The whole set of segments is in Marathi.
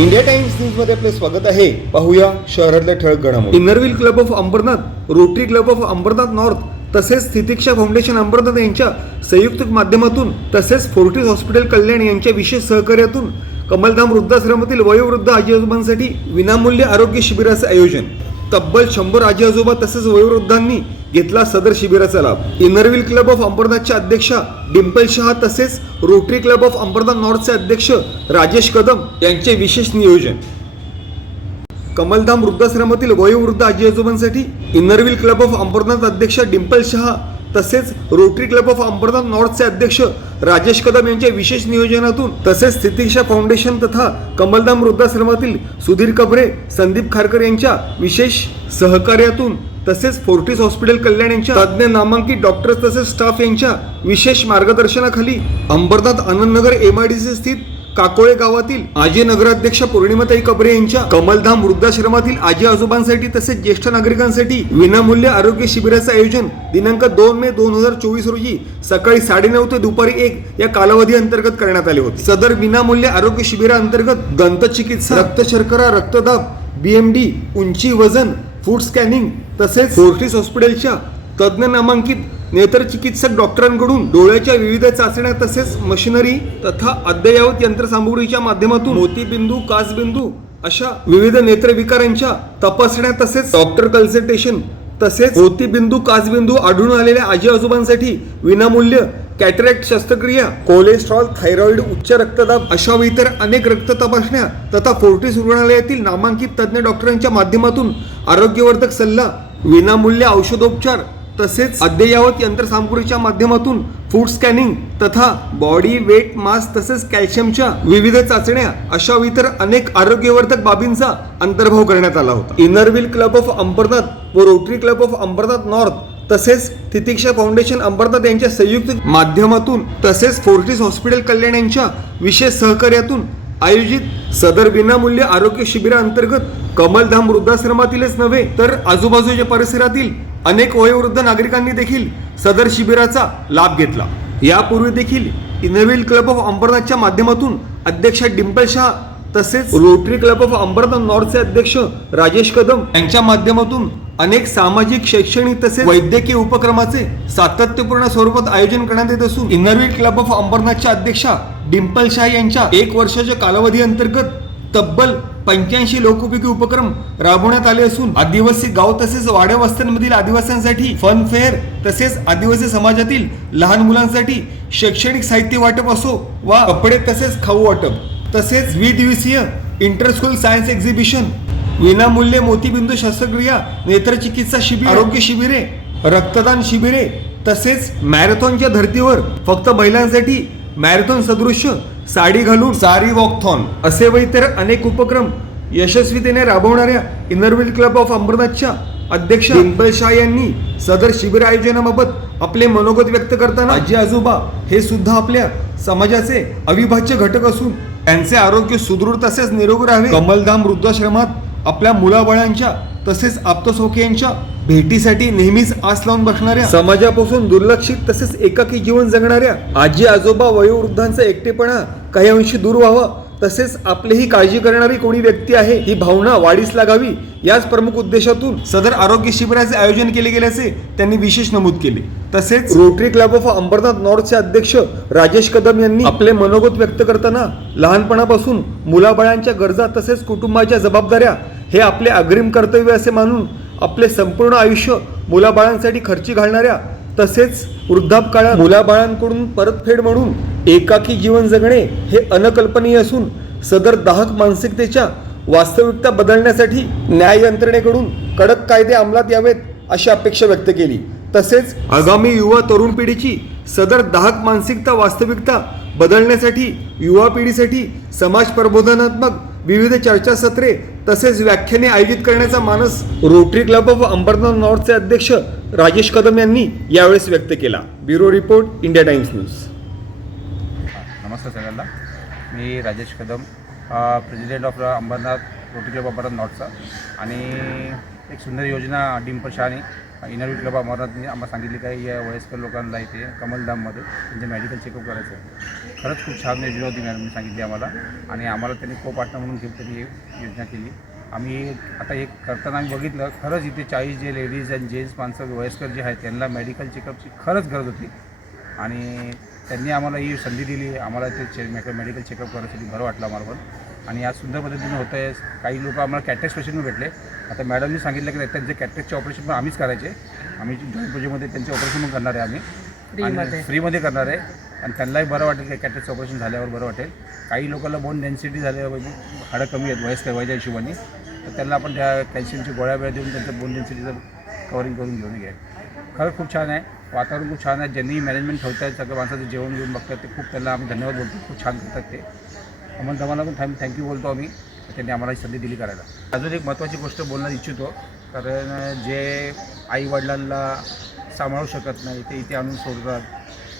इंडिया टाइम्स न्यूजमध्ये आपले स्वागत आहे. पाहूया शहरातल्या ठळक घडामोडी. Inner Wheel club of Ambernath Rotary club of Ambernath north तसेच स्थितिक्षा फाउंडेशन अंबरनाथ यांच्या संयुक्त माध्यमातून तसेच फोर्टिस हॉस्पिटल कल्याण यांच्या विशेष सहकार्यातून कमलधाम वृद्धाश्रमातील वयोवृद्ध आजी आजोबांसाठी विनामूल्य आरोग्य शिबिराचे आयोजन. तब्बल शंभर आजी आजोबा तसेच वयोवृद्धांनी घेतला सदर शिबिराचा लाभ. इनरविल क्लब ऑफ अंबरनाथच्या अध्यक्षा डिम्पल शहा तसेच रोटरी क्लब ऑफ अंबरनाथ नॉर्थचे अध्यक्ष राजेश कदम यांचे विशेष नियोजन. कमलधाम वृद्धाश्रमातील वयोवृद्ध आजी आजोबांसाठी Inner Wheel club of Ambernath अध्यक्ष डिम्पल शहा तसेच रोटरी क्लब ऑफ अंबरनाथ नॉर्थचे अध्यक्ष राजेश कदम यांच्या विशेष नियोजनातून तसेच स्थितिक्षा फाउंडेशन तथा कमलधाम वृद्धाश्रमातील सुधीर कबरे संदीप खारकर यांच्या विशेष सहकार्यातून तसेच फोर्टिस हॉस्पिटल कल्याण यांच्या तज्ज्ञ नामांकित डॉक्टर्स तसेच स्टाफ यांच्या विशेष मार्गदर्शनाखाली अंबरनाथ आनंदनगर एमआयडीसी स्थित काकोळे गावातील आजी नगराध्यक्ष पौर्णिमाताई कबरे यांच्या कमलधाम वृद्धाश्रमातील आजी आजोबांसाठी तसेच ज्येष्ठ नागरिकांसाठी विनामूल्य आरोग्य शिबिराचे आयोजन दिनांक दोन मे दोन हजार चोवीस रोजी सकाळी साडेनऊ ते दुपारी एक या कालावधी अंतर्गत करण्यात आले होते. सदर विनामूल्य आरोग्य शिबिराअंतर्गत दंतचिकित्सा रक्त शर्करा रक्तदाब बीएमडी उंची वजन फूड स्कॅनिंग तसेच फोर्टिस हॉस्पिटलच्या तज्ज्ञ नामांकित नेत्रचिकित्सक डॉक्टरांकडून डोळ्याच्या विविध चाचण्या तसेच मशिनरी तथा अद्ययावत यंत्रसामुग्रीच्या माध्यमातून मोतीबिंदू कासबिंदू अशा विविध नेत्रविकारांच्या तपासण्या तसेच डॉक्टर कन्सल्टेशन तसेच मोतीबिंदू कासबिंदू आढळून आलेल्या आजी आजोबांसाठी विनामूल्य कॅटरॅक्ट शस्त्रक्रिया कोलेस्ट्रॉल थायरॉइड उच्च रक्तदाब अशा इतर अनेक रक्त तपासण्या तथा फोर्टिस रुग्णालयातील नामांकित तज्ज्ञ डॉक्टरांच्या माध्यमातून आरोग्यवर्धक सल्ला विनामूल्य औषधोपचार तसेच अद्ययावत यंत्रसामुग्रीच्या माध्यमातून फूड स्कॅनिंग तथा बॉडी वेट मास तसेच कॅल्शियमच्या विविध चाचण्या अशा इतर अनेक आरोग्यवर्धक बाबींचा अंतर्भाव करण्यात आला होता. इनरविल क्लब ऑफ अंबरनाथ व Rotary club of Ambernath north तसेच तितिक्षा फाउंडेशन अंबरनाथ यांच्या संयुक्त माध्यमातून तसेच फोर्टिस हॉस्पिटल कल्याण यांच्या विशेष सहकार्यातून आयोजित सदर विनामूल्य आरोग्य शिबिराअंतर्गत कमलधाम वृद्धाश्रमातीलच नव्हे तर आजूबाजूच्या परिसरातील अनेक वयोवृद्ध नागरिकांनी देखील सदर शिबिराचा लाभ घेतला. यापूर्वी देखील इनोव्हिल क्लब ऑफ अंबरनाथच्या माध्यमातून अध्यक्ष डिंपल शाह तसेच रोटरी क्लब ऑफ अंबरनाथ नॉर्थचे अध्यक्ष राजेश कदम यांच्या माध्यमातून अनेक सामाजिक शैक्षणिक तसेच वैद्यकीय उपक्रमाचे सातत्यपूर्ण स्वरूपात आयोजन करण्यात येत असून इनरव्हील क्लब ऑफ अंबरनाथच्या अध्यक्षा डिंपल शाह यांच्या एक वर्षाच्या कालावधी अंतर्गत तब्बल पंच्याऐंशी लोकोपयोगी उपक्रम राबवण्यात आले असून आदिवासी गाव तसेच वाड्या वस्त्यांमधील आदिवासींसाठी फन फेअर तसेच आदिवासी समाजातील लहान मुलांसाठी शैक्षणिक साहित्य वाटप असो वा कपडे तसेच खाऊ वाटप तसेच द्विदिवसीय इंटर स्कूल सायन्स एक्झिबिशन विनामूल्य मोतीबिंदू शस्त्रक्रिया नेत्रचिकित्सा शिबिर आरोग्य शिबिरे रक्तदान शिबिरे तसेच मॅरेथॉनच्या धर्तीवर फक्त महिलांसाठी मॅरेथॉन सदृश्य साडी घालून सारी वॉकथॉन असे व इतर अनेक उपक्रम यशस्वीतेने राबवणाऱ्या इनरव्हील क्लब ऑफ अंबरनाथच्या अध्यक्ष डिंपल शाह यांनी सदर शिबिर आयोजनाबाबत आपले मनोगत व्यक्त करताना आजी आजोबा हे सुद्धा आपल्या समाजाचे अविभाज्य घटक असून त्यांचे आरोग्य सुदृढ तसेच निरोगी राहावे. कमलधाम वृद्धाश्रमात आपल्या मुलाबाळांच्या तसेच आप्तसोख्यांच्या भेटीसाठी नेहमीच आस लावून बसणाऱ्या समाजापासून दुर्लक्षित तसेच एकाकी जीवन जगणाऱ्या आजी आजोबा वयोवृद्धांचा एकटेपणा काही अंशी दूर व्हावा तसेच आपलीही काळजी करणारी कोणी व्यक्ती आहे ही भावना वाढीस लागावी याच प्रमुख उद्देशातून सदर आरोग्य शिबिराचे आयोजन केले गेल्याचे त्यांनी विशेष नमूद केले. तसेच रोटरी क्लब ऑफ अंबरनाथ नॉर्थचे अध्यक्ष राजेश कदम यांनी आपले मनोगत व्यक्त करताना लहानपणापासून मुलाबाळांच्या गरजा तसेच कुटुंबाच्या जबाबदाऱ्या हे आपले अग्रिम कर्तव्य असे मानून आपले संपूर्ण आयुष्य मुलाबाळांसाठी खर्ची घालणाऱ्या तसेच वृद्धापकाळात मुलाबाळांकडून परतफेड म्हणून एकाकी जीवन जगणे हे अनकल्पनीय असून सदर दाहक मानसिकतेच्या वास्तविकता बदलण्यासाठी न्याय यंत्रणेकडून कडक कायदे अंमलात यावेत अशी अपेक्षा व्यक्त केली. तसेच आगामी युवा तरुण पिढीची सदर दाहक मानसिकता वास्तविकता बदलण्यासाठी युवा पिढीसाठी समाज प्रबोधनात्मक विविध चर्चासत्रे तसेच व्याख्याने आयोजित करण्याचा मानस रोटरी क्लब ऑफ अंबरनाथ नॉर्थचे अध्यक्ष राजेश कदम यांनी यावेळेस व्यक्त केला. Bureau report India Times news. नमस्कार सगळ्यांना. मी Rajesh Kadam president of Ambernath rotary club Ambernath नॉर्थचा आणि एक सुंदर योजना डिंपल शहाने इनरवी क्लब अंबरनाथने आम्हाला सांगितली काय या वयस्कर लोकांना इथे कमलधाममध्ये त्यांचे मेडिकल चेकअप करायचं आहे. खरंच खूप छान योजना होती मॅडमने सांगितली आम्हाला. आणि आम्हाला त्यांनी को पार्टनर म्हणून घेऊन त्यांनी ही योजना केली. आम्ही आता एक करताना आम्ही बघितलं खरंच इथे चाळीस जे लेडीज आणि जेंट्स माणसं वयस्कर जे आहेत त्यांना मेडिकल चेकअपची खरंच गरज होती. आणि त्यांनी आम्हाला ही संधी दिली आम्हाला ते चे मेडिकल चेकअप करण्यासाठी बरं वाटलं आम्हाला पण. आणि आज सुंदर पद्धतीने होतं आहे. काही लोक आम्हाला कॅटॅक्स पेशंट भेटले. आता मॅडमनी सांगितलं की त्यांचे कॅटॅक्सचे ऑपरेशन पण आम्हीच करायचे. आम्ही जॉईंट प्रोजेक्टमध्ये त्यांचे ऑपरेशन पण करणार आहे आम्ही. फ्रीमध्ये फ्रीमध्ये करणार आहे. आणि त्यांनाही बरं वाटेल की कॅटॅक्सचं ऑपरेशन झाल्यावर बरं वाटेल. काही लोकांना बोन डेन्सिटी झाल्यावर हाडं कमी आहेत वयस्कर वयाच्या हिशोबाने. तर त्यांना आपण त्या कॅल्शियमची गोळ्या वेळा देऊन त्यांचं बोन डेन्सिटीचं कवरिंग करून घेऊन घ्या खरंच खूप छान आहे. वातावरण खूप छान आहे. ज्यांनी मॅनेजमेंट ठेवत आहेत सगळं माणसाचं जेवण घेऊन बघतात ते. खूप त्यांना आम्ही धन्यवाद बोलतो. खूप छान करतात ते. अमन धमाला पण थँक थँक्यू बोलतो आम्ही. त्यांनी आम्हाला ही संधी दिली करायला. अजून एक महत्त्वाची गोष्ट बोलण्यास इच्छितो. कारण जे आईवडिलांना सांभाळू शकत नाही ते इथे आणून सोडतात.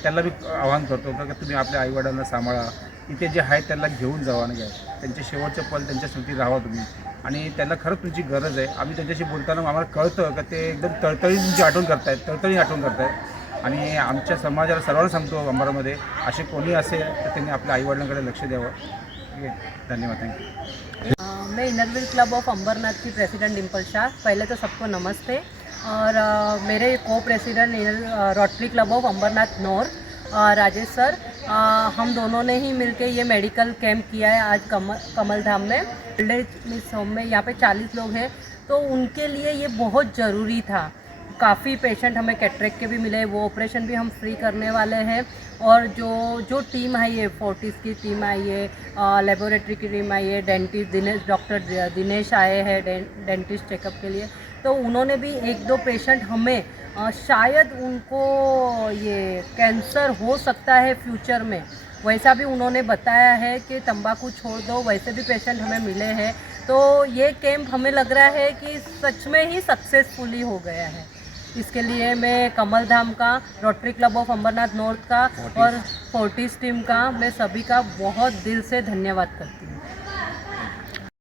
त्यांना मी आवाहन करतो का तुम्ही आपल्या आईवडिलांना सांभाळा. इथे जे आहेत त्यांना घेऊन जावा नाही घ्या. त्यांचे शेवटचं पल त्यांच्या संगती राहावा तुम्ही. आणि त्यांना खरंच तुमची गरज आहे. आम्ही त्यांच्याशी बोलताना आम्हाला कळतं का ते एकदम तळतळी तुमची आठवण करतायत तळतळी आठवण करतायत. आणि आमच्या समाजाला सर्वांना सांगतो अंबारामध्ये असे कोणी असेल तर त्यांनी आपल्या आईवडिलांकडे लक्ष द्यावं. ठीक आहे धन्यवाद थँक्यू मी मैं इनरविल क्लब ऑफ अंबरनाथ की प्रेसिडेंट डिम्पल शाह। पहले तो सबको नमस्ते। और मेरे को president inner rotary club of Ambernath north Rajesh sir हम दोनों ने ही मिलके ये मेडिकल कैंप किया है आज कमल कमल धाम में। ओल्ड एज मिस होम में यहाँ पे चालीस लोग हैं तो उनके लिए ये बहुत ज़रूरी था। काफ़ी पेशेंट हमें कैटरेक के भी मिले, वो ऑपरेशन भी हम फ्री करने वाले हैं। और जो जो टीम आई है फोर्टिस की टीम आई है लेबोरेटरी की टीम आई है डेंटिस्ट दिनेश डॉक्टर दिनेश आए हैं डेंटिस्ट चेकअप के लिए। तो उन्होंने भी एक दो पेशेंट हमें शायद उनको ये कैंसर हो सकता है फ्यूचर में। वैसा भी उन्होंने बताया है कि तंबाकू छोड़ दो वैसे भी पेशेंट हमें मिले हैं। तो ये कैंप हमें लग रहा है कि सच में ही सक्सेसफुली हो गया है। इसके लिए मैं कमल धाम का rotary club of Ambernath north का और फोर्टिस टीम का मैं सभी का बहुत दिल से धन्यवाद करती हूँ।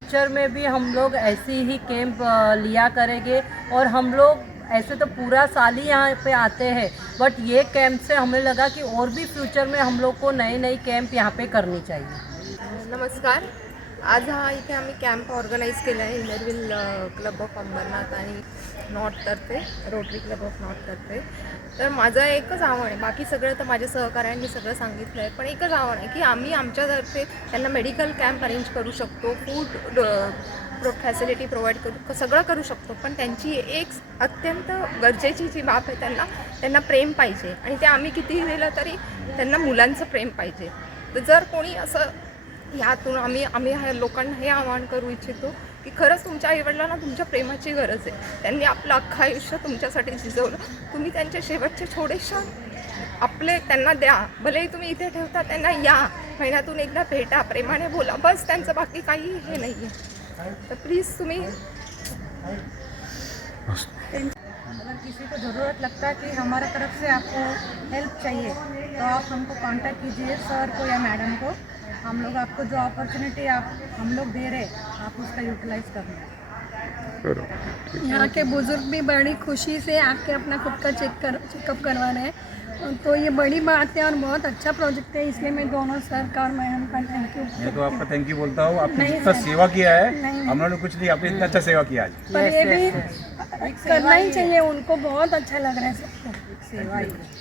फ्यूचर में भी हम लोग ऐसे ही कैंप लिया करेंगे। और हम लोग ऐसे तो पूरा साल ही यहाँ पे आते हैं। बट ये कैंप से हमें लगा कि और भी फ्यूचर में हम लोग को नए नए कैंप यहाँ पे करनी चाहिए। नमस्कार। आज हा इथे आम्ही कॅम्प ऑर्गनाईज केला आहे इनरविल क्लब ऑफ अंबरनाथ आणि नॉर्थतर्फे रोटरी क्लब ऑफ नॉर्थतर्फे तर माझं एकच आव्हान आहे बाकी सगळं तर माझ्या सहकाऱ्यांनी सगळं सांगितलं आहे पण एकच आव्हान आहे की आम्ही आमच्यातर्फे त्यांना मेडिकल कॅम्प अरेंज करू शकतो फूड प्रो फॅसिलिटी प्रोव्हाइड करू सगळं करू शकतो पण त्यांची एक अत्यंत गरजेची जी बाब आहे त्यांना त्यांना प्रेम पाहिजे. आणि ते आम्ही कितीही दिलं तरी त्यांना मुलांचं प्रेम पाहिजे. तर जर कोणी असं ह्यातून आम्ही आम्ही ह्या लोकांना हे आवाहन करू इच्छितो की खरंच तुमच्या आईवडिलांना तुमच्या प्रेमाची गरज आहे. त्यांनी आपलं अख्खं आयुष्य तुमच्यासाठी झिजवलं तुम्ही त्यांचे शेवटचे थोडेशा आपले त्यांना द्या. भलेही तुम्ही इथे ठेवता त्यांना या. महिन्यातून एकदा भेटा प्रेमाने बोला. बस त्यांचं बाकी काही हे नाही आहे तर प्लीज तुम्ही अगर किसी को ज़रूरत लगता है कि हमारे तरफ से आपको हेल्प चाहिए तो आप हमको कांटेक्ट कीजिए सर को या मैडम को। हम लोग आपको जो अपॉर्चुनिटी आप हम लोग दे रहे हैं आप उसका यूटिलाइज करना यहाँ के बुज़ुर्ग भी बड़ी खुशी से आके अपना खुद का चेक कर चेकअप करवा रहे हैं। तो ये बड़ी बात है और बहुत अच्छा प्रोजेक्ट है इसलिए मैं दोनों सर का और मैडम का थैंक यू मैं तो आपका थैंक यू बोलता हूँ। आपने जितना सेवा किया है। हम लोगों ने कुछ नहीं आपने इतना अच्छा सेवा किया आज। पर ये भी करना ही चाहिए उनको बहुत अच्छा लग रहा है। सबको सेवा ही है।